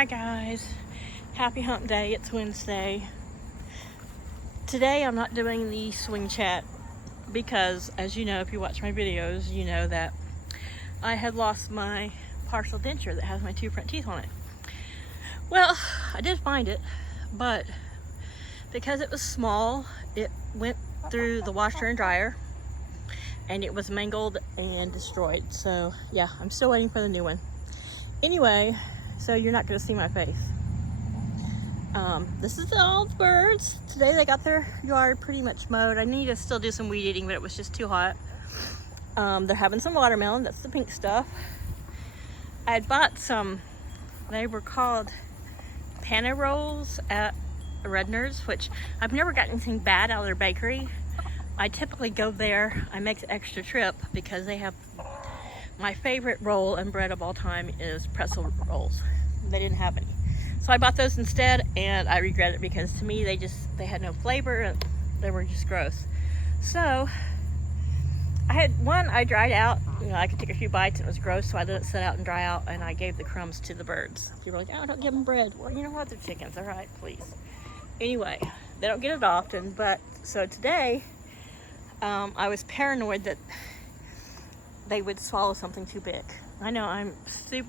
Hi guys, happy hump day. It's Wednesday. Today I'm not doing the swing chat because, as you know, if you watch my videos, you know that I had lost my partial denture that has my 2 front teeth on it. Well, I did find it, but because it was small, it went through the washer and dryer and it was mangled and destroyed. So yeah, I'm still waiting for the new one. Anyway, so you're not going to see my face. This is all the birds. Today they got their yard pretty much mowed. I need to still do some weed eating, but it was just too hot. They're having some watermelon. That's the pink stuff. I had bought some, they were called panna rolls at Redner's, which I've never gotten anything bad out of their bakery. I typically go there. I make the extra trip because they have, my favorite roll and bread of all time is pretzel rolls. They didn't have any. So I bought those instead, and I regret it because to me they had no flavor and they were just gross. So I had one I dried out. You know, I could take a few bites and it was gross, so I let it sit out and dry out, and I gave the crumbs to the birds. People were like, oh, don't give them bread. Well, you know what? They're chickens. All right, please. Anyway, they don't get it often, but so today I was paranoid that they would swallow something too big. I know I'm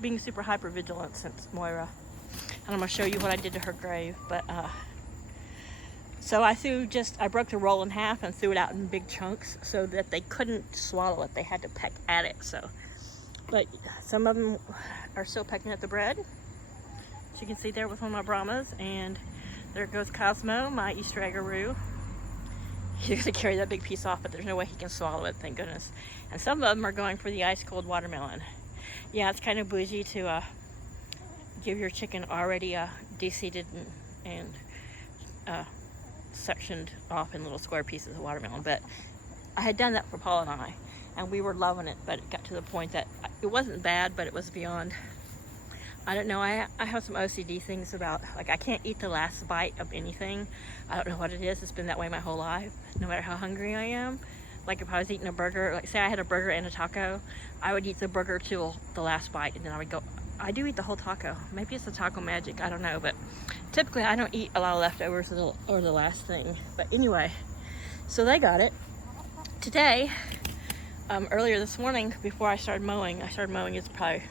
being super hyper vigilant since Moira, and I'm gonna show you what I did to her grave. But so I broke the roll in half and threw it out in big chunks so that they couldn't swallow it. They had to peck at it. So, but some of them are still pecking at the bread, as you can see there with one of my Brahmas. And there goes Cosmo, my Easter eggaroo. He's gonna carry that big piece off, but there's no way he can swallow it, thank goodness. And some of them are going for the ice cold watermelon. Yeah, it's kind of bougie to give your chicken already de-seeded and sectioned off in little square pieces of watermelon. But I had done that for Paul and we were loving it, but it got to the point that it wasn't bad, but it was beyond. I don't know, I have some OCD things about, like, I can't eat the last bite of anything. I don't know what it is. It's been that way my whole life, no matter how hungry I am. Like if I was eating a burger, like say I had a burger and a taco, I would eat the burger till the last bite, and then I would go, I do eat the whole taco. Maybe it's the taco magic, I don't know, but typically I don't eat a lot of leftovers or the last thing. But anyway, so they got it. Today, earlier this morning, before I started mowing, it's probably,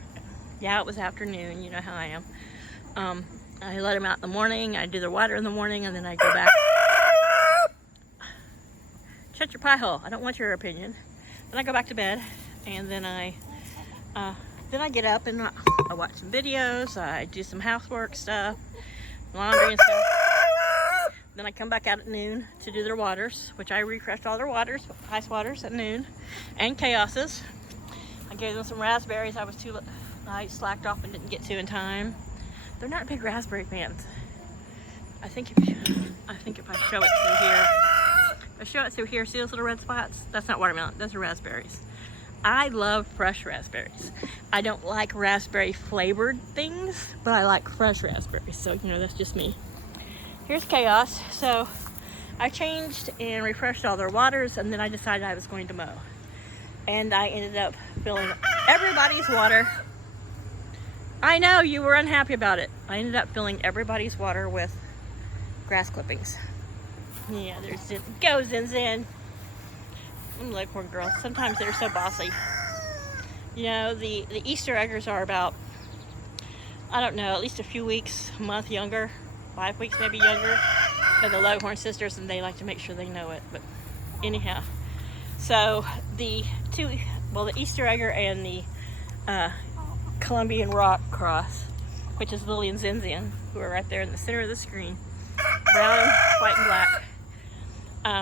yeah, it was afternoon, you know how I am. I let them out in the morning, I do their water in the morning, and then I go back. Shut your pie hole, I don't want your opinion. Then I go back to bed, and then I get up and I watch some videos, I do some housework stuff, laundry and stuff. Then I come back out at noon to do their waters, which I refreshed all their waters, ice waters at noon, and chaoses. I gave them some raspberries. I slacked off and didn't get to in time. They're not big raspberry fans. I think if I show it through here, see those little red spots? That's not watermelon, those are raspberries. I love fresh raspberries. I don't like raspberry flavored things, but I like fresh raspberries. So, you know, that's just me. Here's chaos. So I changed and refreshed all their waters, and then I decided I was going to mow. And I ended up filling everybody's water. I know you were unhappy about it. I ended up filling everybody's water with grass clippings. Yeah, go Zin Zin. I'm Leghorn girls. Sometimes they're so bossy. You know, the Easter eggers are about, I don't know, at least a few weeks, a month younger, 5 weeks maybe younger than the Leghorn sisters, and they like to make sure they know it. But anyhow, so the Easter egger and the Colombian rock cross, which is Lily and Zin Zin, who are right there in the center of the screen, brown, white, and black.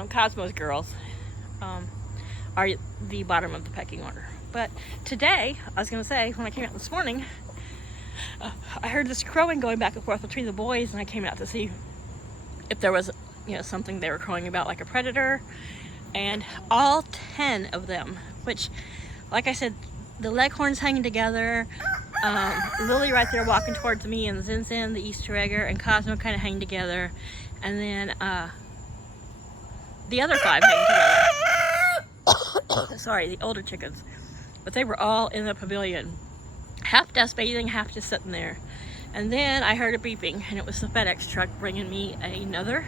Cosmo's girls are the bottom of the pecking order. But today, I was going to say, when I came out this morning, I heard this crowing going back and forth between the boys, and I came out to see if there was, you know, something they were crowing about, like a predator. And all 10 of them, which, like I said, the Leghorns hanging together, Lily right there walking towards me, and Zin Zin, the Easter egger, and Cosmo kind of hanging together, and then the other 5 hanging together. Sorry, the older chickens. But they were all in the pavilion, half dust bathing, half just sitting there. And then I heard a beeping, and it was the FedEx truck bringing me another,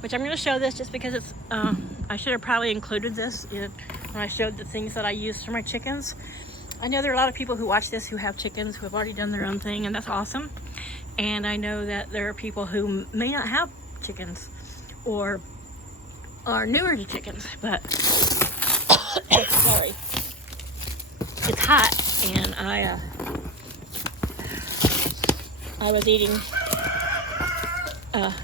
which I'm going to show this just because it's, I should have probably included this when I showed the things that I use for my chickens. I know there are a lot of people who watch this who have chickens, who have already done their own thing, and that's awesome. And I know that there are people who may not have chickens or are newer to chickens, but sorry, it's hot, and I was eating, I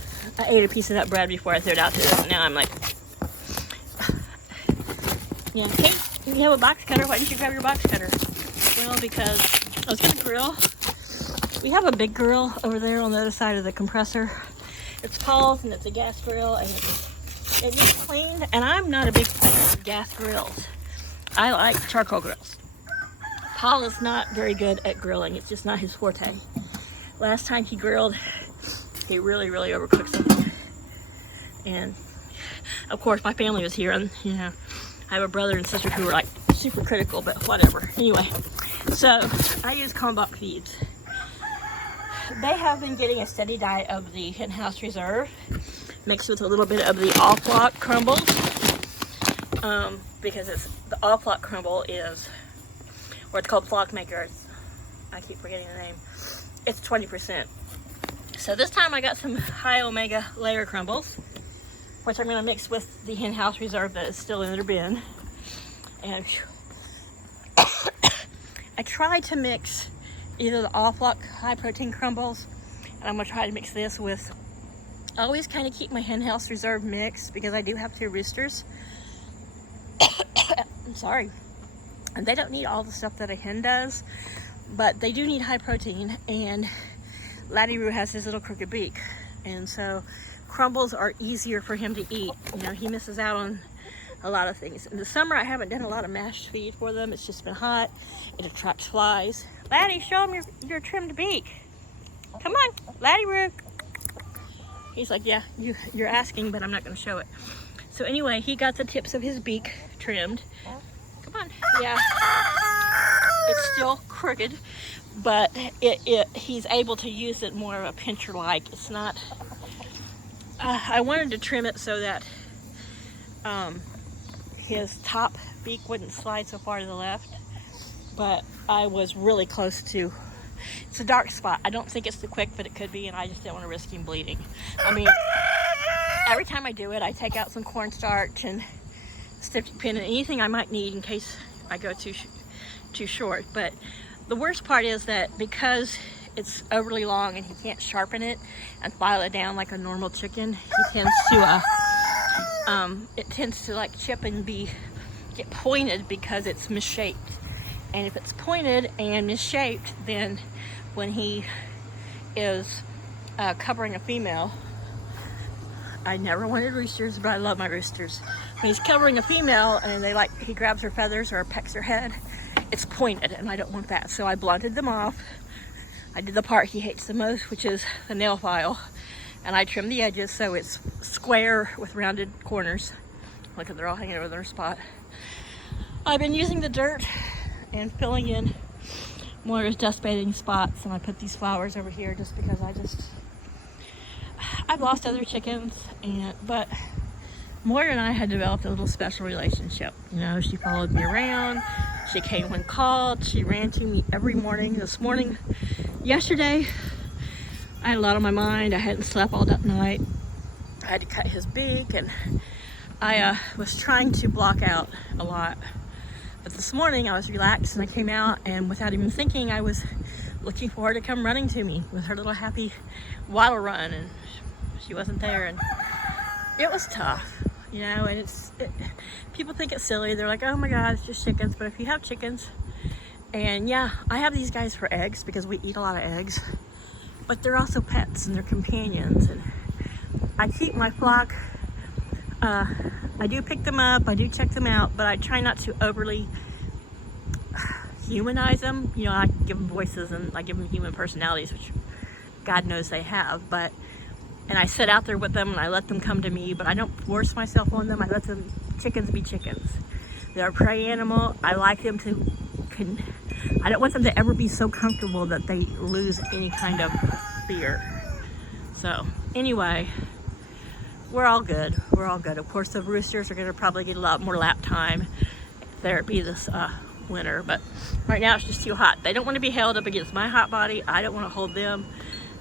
ate a piece of that bread before I threw it out to them. Now I'm like, yeah, Kate, you have a box cutter. Why didn't you grab your box cutter? Well, because I was gonna grill. We have a big grill over there on the other side of the compressor. It's Paul's, and it's a gas grill, and it needs cleaned. And I'm not a big fan of gas grills. I like charcoal grills. Paul is not very good at grilling. It's just not his forte. Last time he grilled, he really overcooked something. And of course, my family was here, and you know, I have a brother and sister who were like super critical, but whatever. Anyway, so I use Combach feeds. They have been getting a steady diet of the in-house reserve mixed with a little bit of the all-flock crumbles, because the all-flock crumble is, or it's called Flock Maker. I keep forgetting the name. It's 20%. So this time I got some high omega layer crumbles, which I'm going to mix with the in-house reserve that is still in their bin. And I tried to mix either the all-flock high protein crumbles, and I'm going to try to mix this with, I always kind of keep my in-house reserve mixed because I do have 2 roosters. I'm sorry. And they don't need all the stuff that a hen does, but they do need high protein, and Laddie Roo has his little crooked beak, and so crumbles are easier for him to eat. You know, he misses out on a lot of things. In the summer, I haven't done a lot of mashed feed for them. It's just been hot. It attracts flies. Laddie, show him your trimmed beak. Come on, Laddie Roo. He's like, yeah, you're asking, but I'm not going to show it. So anyway, he got the tips of his beak trimmed. Come on. Yeah. It's still crooked, but he's able to use it more of a pincher-like. It's not, I wanted to trim it so that his top beak wouldn't slide so far to the left, but I was really close to, it's a dark spot. I don't think it's the quick, but it could be, and I just didn't want to risk him bleeding. I mean, every time I do it, I take out some cornstarch and stick pin and anything I might need in case I go too short. But the worst part is that because it's overly long and he can't sharpen it and file it down like a normal chicken, he tends to like chip and get pointed because it's misshaped. And if it's pointed and misshaped, then when he is covering a female, I never wanted roosters, but I love my roosters. When he's covering a female and he grabs her feathers or pecks her head, it's pointed, and I don't want that. So I blunted them off. I did the part he hates the most, which is the nail file, and I trimmed the edges so it's square with rounded corners. Look, they're all hanging over their spot. I've been using the dirt and filling in more of his dust bathing spots, and I put these flowers over here just because I've lost other chickens, but Moira and I had developed a little special relationship. You know, she followed me around. She came when called. She ran to me every morning. Yesterday, I had a lot on my mind. I hadn't slept all that night. I had to cut his beak, and I was trying to block out a lot. But this morning, I was relaxed, and I came out, and without even thinking, I was looking for her to come running to me with her little happy waddle run, and she wasn't there, and it was tough. You know, and people think it's silly. They're like, oh my God, it's just chickens. But if you have chickens, and yeah, I have these guys for eggs because we eat a lot of eggs, but they're also pets and they're companions. And I keep my flock, I do pick them up, I do check them out, but I try not to overly humanize them. You know, I give them voices and I give them human personalities, which God knows they have, and I sit out there with them and I let them come to me, but I don't force myself on them. I let chickens be chickens. They're a prey animal. I like them to I don't want them to ever be so comfortable that they lose any kind of fear. So anyway, we're all good. We're all good. Of course, the roosters are going to probably get a lot more lap time therapy this winter, but right now it's just too hot. They don't want to be held up against my hot body. I don't want to hold them,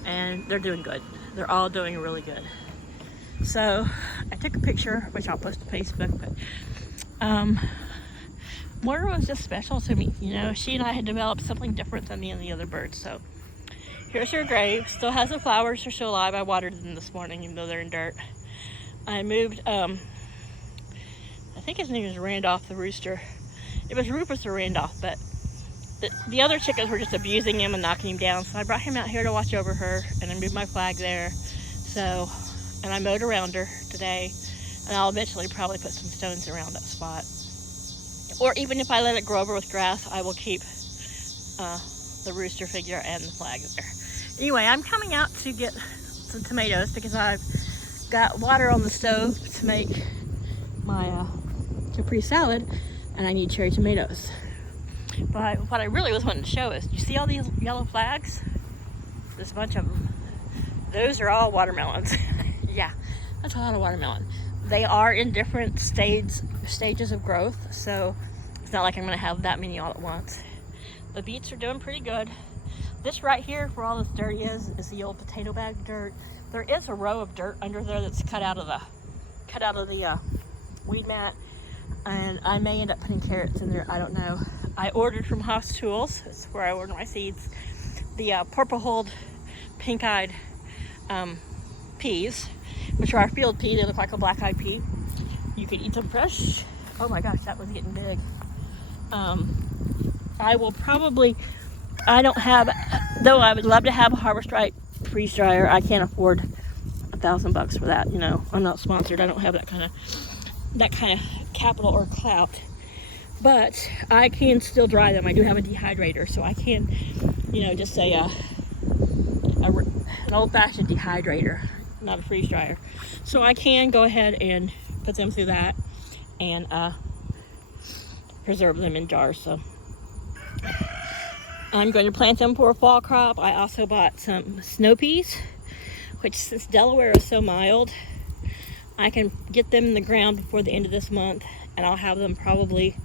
and they're doing good. They're all doing really good. So I took a picture, which I'll post to Facebook, but Moira was just special to me. You know, she and I had developed something different than me and the other birds. So here's her grave. Still has the flowers. They're still alive. I watered them this morning, even though they're in dirt. I moved, I think his name is Randolph the rooster. It was Rufus or Randolph, but the other chickens were just abusing him and knocking him down. So I brought him out here to watch over her, and I moved my flag there. So, and I mowed around her today, and I'll eventually probably put some stones around that spot. Or even if I let it grow over with grass, I will keep the rooster figure and the flag there. Anyway, I'm coming out to get some tomatoes because I've got water on the stove to make my caprese salad, and I need cherry tomatoes. But what I really was wanting to show is, you see all these yellow flags? There's a bunch of them. Those are all watermelons. Yeah, that's a lot of watermelon. They are in different stages of growth, so it's not like I'm going to have that many all at once. The beets are doing pretty good. This right here, where all this dirt is the old potato bag dirt. There is a row of dirt under there that's cut out of the weed mat, and I may end up putting carrots in there. I don't know. I ordered from Haas Tools. That's where I order my seeds. The purple-hulled, pink-eyed peas, which are our field pea. They look like a black-eyed pea. You can eat them fresh. Oh my gosh, that was getting big. I will probably, I don't have, though I would love to have a Harvest Right freeze dryer. I can't afford $1,000 for that. You know, I'm not sponsored. I don't have that kind of capital or clout. But I can still dry them. I do have a dehydrator, so I can, you know, just say an old-fashioned dehydrator, not a freeze dryer. So I can go ahead and put them through that and preserve them in jars. So I'm going to plant them for a fall crop. I also bought some snow peas, which, since Delaware is so mild, I can get them in the ground before the end of this month, and I'll have them probably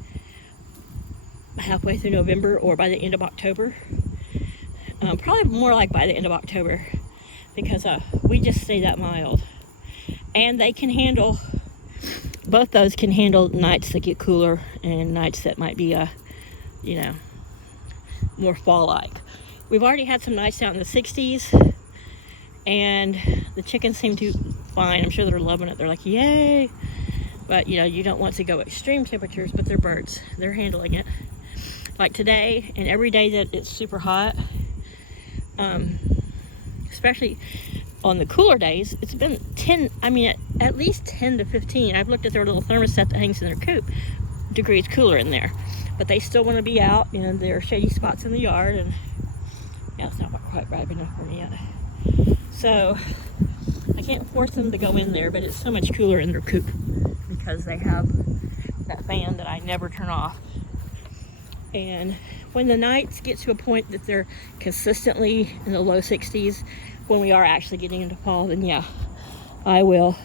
halfway through November or by the end of October. Probably more like by the end of October, because we just stay that mild. And they can handle, both those can handle nights that get cooler and nights that might be, you know, more fall-like. We've already had some nights down in the 60s, and the chickens seem to fine. I'm sure they're loving it. They're like, yay! But, you know, you don't want to go extreme temperatures, but they're birds. They're handling it. Like today, and every day that it's super hot, especially on the cooler days, it's been 10, I mean, at least 10 to 15. I've looked at their little thermostat that hangs in their coop, degrees cooler in there. But they still want to be out in their shady spots in the yard, and yeah, it's not quite ripe enough for me yet. So I can't force them to go in there, but it's so much cooler in their coop because they have that fan that I never turn off. And when the nights get to a point that they're consistently in the low 60s, when we are actually getting into fall, then yeah, I will.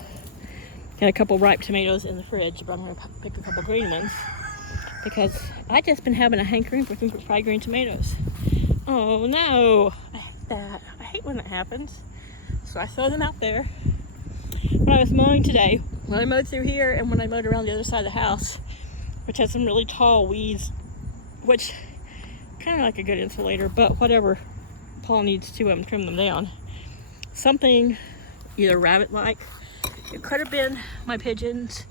Got a couple ripe tomatoes in the fridge, but I'm going to pick a couple green ones because I just been having a hankering for some fried green tomatoes. Oh no, I hate that. I hate when that happens. So I throw them out there. When I was mowing today, when I mowed through here and when I mowed around the other side of the house, which has some really tall weeds, which kind of like a good insulator, but whatever, Paul needs to trim them down. Something either rabbit-like, it could have been my pigeons,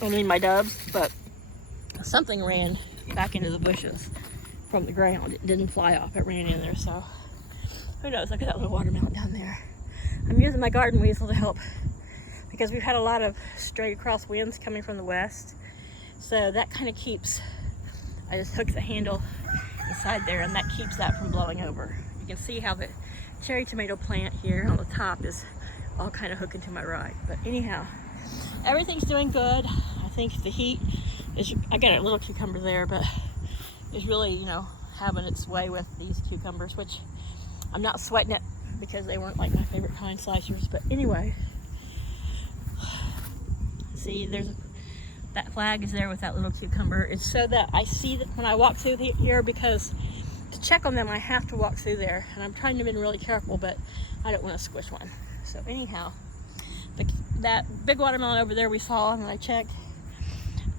I mean my doves, but something ran back into the bushes from the ground. It didn't fly off, it ran in there, so who knows. Look at that little watermelon down there. I'm using my garden weasel to help because we've had a lot of straight across winds coming from the west, so that kind of keeps, I just hook the handle inside there and that keeps that from blowing over. You can see how the cherry tomato plant here on the top is all kind of hooking to my right. But anyhow, everything's doing good. I think the heat is, I got a little cucumber there, but is really, you know, having its way with these cucumbers, which I'm not sweating it because they weren't like my favorite kind slicers. But anyway, see, that flag is there with that little cucumber. It's so that I see that when I walk through here, because to check on them I have to walk through there, and I'm trying to be really careful, but I don't want to squish one. So anyhow, that big watermelon over there we saw, and I checked.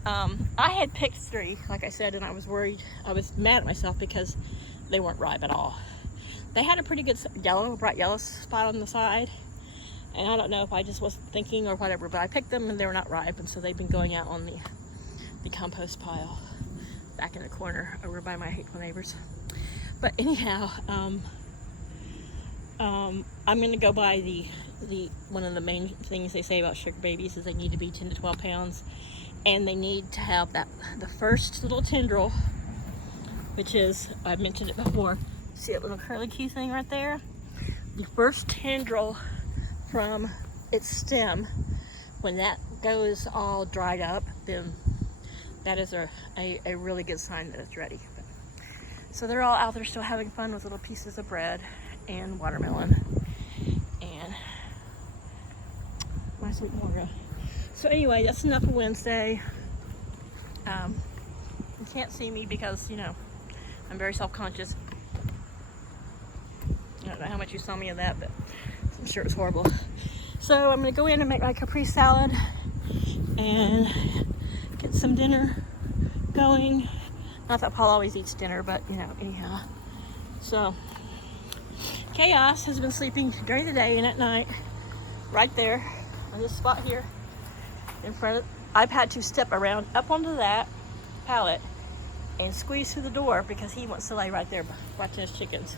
I had picked 3, like I said, and I was worried. I was mad at myself because they weren't ripe at all. They had a pretty good bright yellow spot on the side, and I don't know if I just wasn't thinking or whatever, but I picked them and they were not ripe, and so they've been going out on the compost pile back in the corner over by my hateful neighbors. But anyhow, I'm going to go by the one of the main things they say about sugar babies is they need to be 10 to 12 pounds, and they need to have the first little tendril, which is, I've mentioned it before, see that little curly key thing right there? The first tendril from its stem, when that goes all dried up, then that is a really good sign that it's ready. So they're all out there still having fun with little pieces of bread and watermelon and my sweet Morga. So anyway, that's enough for Wednesday. You can't see me because, you know, I'm very self-conscious. I don't know how much you saw me of that, but I'm sure it was horrible. So I'm going to go in and make my Capri salad and get some dinner going. Not that Paul always eats dinner, but, you know, anyhow. So, Chaos has been sleeping during the day and at night right there on this spot here in front of, I've had to step around up onto that pallet and squeeze through the door because he wants to lay right there watching his chickens.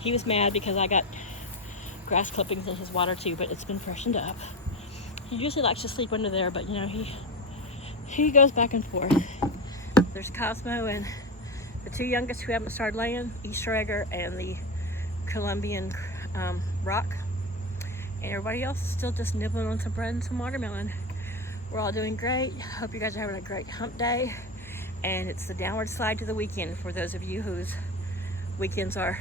He was mad because I got grass clippings in his water too, but it's been freshened up. He usually likes to sleep under there, but you know, he goes back and forth. There's Cosmo and the 2 youngest who haven't started laying, Easter egger and the Colombian rock. And everybody else is still just nibbling on some bread and some watermelon. We're all doing great. Hope you guys are having a great hump day. And it's the downward slide to the weekend for those of you whose weekends are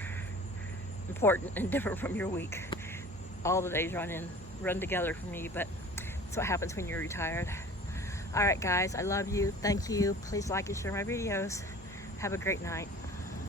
important and different from your week. All the days run together for me, but that's what happens when you're retired. All right, guys, I love you. Thank you. Please like and share my videos. Have a great night.